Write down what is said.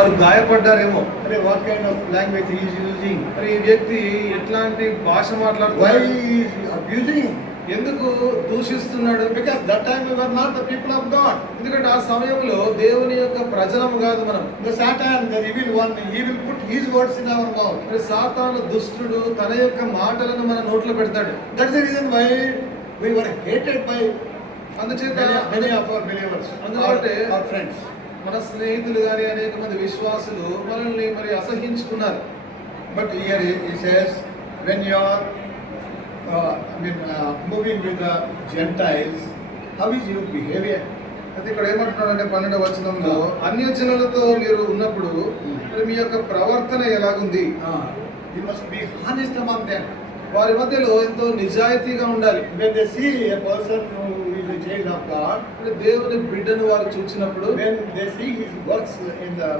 వారు గాయపడ్డారేమో. What kind of language he is using? మరి ఈ వ్యక్తి ఎట్లాంటి భాష Why మాట్లాడుతున్నాడు, he is abusing? ఎందుకు దూషిస్తున్నాడు? Because that time we were not the people of God. ఎందుకంటే ఆ సమయంలో దేవుని యొక్క ప్రజలం కాదు మనం. The Satan, the evil one, he will put his words in our mouth. మరి సాతాను దుష్టుడు తన యొక్క మాటలను మన నోట్లో పెడతాడు. That's the reason why we were hated by అందుచేత many of our believers, our friends. మన స్నేహితులు గాని అనేక మంది విశ్వాసులు మనల్ని మరి అసహించుకున్నారు. But here he says, when you are moving with the Gentiles, how is your behavior? అయితే ఇక్కడ ఏమంటున్నాడంటే 12వ వచనంలో అన్యజనులతో మీరు ఉన్నప్పుడు మరి మీ యొక్క ప్రవర్తన ఎలాగుంది? You must be honest among them. వారి మధ్యలో ఎంతో నిజాయితీగా ఉండాలి. When they see a person who is a child of God, దేవుని బిడ్డను వారు చూసినప్పుడు, when they see his works in the